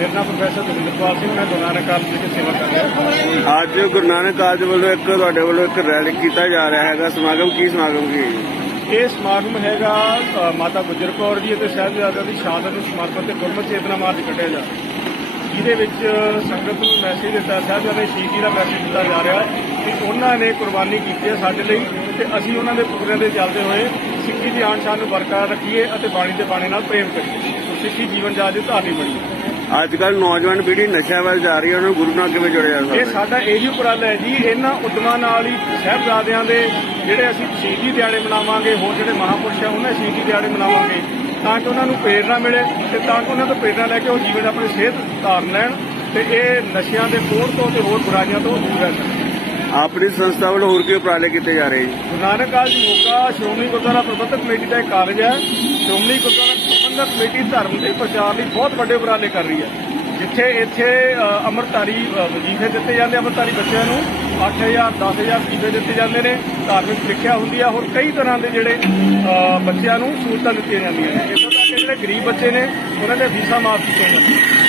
ਸੁਖਪਾਲ ਸਿੰਘ ਮੈਂ ਗੁਰੂ ਨਾਨਕ ਕਾਲਜ ਵਿੱਚ ਸੇਵਾ ਕਰ ਰਿਹਾ ਅੱਜ ਗੁਰੂ ਨਾਨਕ ਕਾਲਜ ਵੱਲੋਂ ਇੱਕ ਤੁਹਾਡੇ ਵੱਲੋਂ ਇੱਕ ਰੈਲੀ ਕੀਤਾ ਜਾ ਰਿਹਾ ਹੈਗਾ। ਸਮਾਗਮ ਕੀ ਸਮਾਗਮ ਕੀ ਇਹ ਸਮਾਗਮ ਹੈਗਾ ਮਾਤਾ ਗੁਜਰ ਕੌਰ ਜੀ ਅਤੇ ਸਾਹਿਬਜ਼ਾਦਿਆਂ ਦੀ ਸ਼ਹਾਦਤ ਨੂੰ ਸਮਰਪਿਤ ਤੇ ਗੁਰਮਤਿ ਚੇਤਨਾ ਮਾਰਚ ਕੱਢਿਆ ਜਾ ਜਿਹਦੇ ਵਿੱਚ ਸੰਗਤ ਨੂੰ ਮੈਸੇਜ ਦਿੱਤਾ ਸਾਹਿਬਜ਼ਾਦੇ ਸ਼ਹੀਦੀ ਦਾ ਮੈਸੇਜ ਦਿੱਤਾ ਜਾ ਰਿਹਾ ਕਿ ਉਹਨਾਂ ਨੇ ਕੁਰਬਾਨੀ ਕੀਤੀ ਹੈ ਸਾਡੇ ਲਈ ਤੇ ਅਸੀਂ ਉਹਨਾਂ ਦੇ ਪੁੱਤਰਿਆਂ ਦੇ ਚੱਲਦੇ ਹੋਏ ਸਿੱਖੀ ਦੀ ਆਨ ਸ਼ਾਨ ਨੂੰ ਬਰਕਰਾਰ ਰੱਖੀਏ ਅਤੇ ਬਾਣੀ ਤੇ ਬਾਣੀ ਨਾਲ ਪ੍ਰੇਮ ਕਰੀਏ। ਸਿੱਖੀ ਜੀਵਨ ਜਾਚ ਦੀ ਧਾਰਨੀ ਬਣੀਏ ਅੱਜ ਕੱਲ ਨੌਜਵਾਨ ਪੀੜ੍ਹੀ ਨਸ਼ਿਆਂ ਵੱਲ ਜਾ ਰਹੀ ਹੈ ਉਹਨਾਂ ਨੂੰ ਗੁਰੂ ਨਾਲ ਕਿਵੇਂ ਜੋੜਿਆ ਜਾ ਇਹ ਸਕਦਾ? ਸਾਡਾ ਇਹੀ ਉਪਰਾਲਾ ਹੈ ਜੀ ਇਹਨਾਂ ਉਦਮਾਂ ਨਾਲ ਹੀ ਸਾਹਿਬਜ਼ਾਦਿਆਂ ਦੇ ਜਿਹੜੇ ਅਸੀਂ ਸ਼ਹੀਦੀ ਦਿਹਾੜੇ ਮਨਾਵਾਂਗੇ ਹੋਰ ਜਿਹੜੇ ਮਹਾਪੁਰਸ਼ ਆ ਉਹਨਾਂ ਦੇ ਸ਼ਹੀਦੀ ਦਿਹਾੜੇ ਮਨਾਵਾਂਗੇ ਤਾਂ ਕਿ ਉਹਨਾਂ ਨੂੰ ਪ੍ਰੇਰਣਾ ਮਿਲੇ ਤੇ ਤਾਂ ਕਿ ਉਹਨਾਂ ਤੋਂ ਪ੍ਰੇਰਣਾ ਲੈ ਕੇ ਉਹ ਜੀਵਨ ਆਪਣੀ ਸਿਹਤ ਧਾਰਨ ਲੈਣ ਤੇ ਇਹ ਨਸ਼ਿਆਂ ਦੇ ਕੋੜ ਤੋਂ ਤੇ ਹੋਰ ਬੁਰਾਈਆਂ ਤੋਂ ਦੂਰ ਰਹਿ ਸਕਣ ਆਪਣੀ ਸੰਸਥਾ ਵੱਲੋਂ ਹੋਰ ਕੀ ਉਪਰਾਲੇ ਕੀਤੇ ਜਾ ਰਹੇ ਜੀ? ਗੁਰੂ ਨਾਨਕ ਕਾਲਜ ਮੋਗਾ ਸ਼੍ਰੋਮਣੀ ਗੁਰਦੁਆਰਾ ਪ੍ਰਬੰਧਕ ਕਮੇਟੀ ਦਾ ਇੱਕ ਕਾਲਜ ਹੈ। ਸ਼੍ਰੋਮਣੀ ਗੁਰਦੁਆਰਾ ਪ੍ਰਬੰਧਕ ਕਮੇਟੀ ਧਰਮ ਦੇ ਪ੍ਰਚਾਰ ਲਈ ਬਹੁਤ ਵੱਡੇ ਉਪਰਾਲੇ ਕਰ ਰਹੀ ਹੈ। ਜਿੱਥੇ ਇੱਥੇ ਅ, ਅੰਮ੍ਰਿਤਧਾਰੀ ਵਜ਼ੀਫੇ ਦਿੱਤੇ ਜਾਂਦੇ ਅੰਮ੍ਰਿਤਧਾਰੀ ਬੱਚਿਆਂ ਨੂੰ। 8000 10000 ਵਜ਼ੀਫੇ ਦਿੱਤੇ ਜਾਂਦੇ ਨੇ। ਧਾਰਮਿਕ ਸਿੱਖਿਆ ਹੁੰਦੀ ਆ। ਹੋਰ ਕਈ ਤਰ੍ਹਾਂ ਦੇ ਜਿਹੜੇ ਬੱਚਿਆਂ ਨੂੰ ਸਹੂਲਤਾਂ ਦਿੱਤੀਆਂ ਜਾਂਦੀਆਂ ਨੇ। ਇੱਥੋਂ ਤੱਕ ਕਿ ਜਿਹੜੇ ਗਰੀਬ ਬੱਚੇ ਨੇ ਉਹਨਾਂ ਦੇ ਵੀਜ਼ਾ ਮਾਫ ਕੀਤੀਆਂ ਜਾਂਦੀਆਂ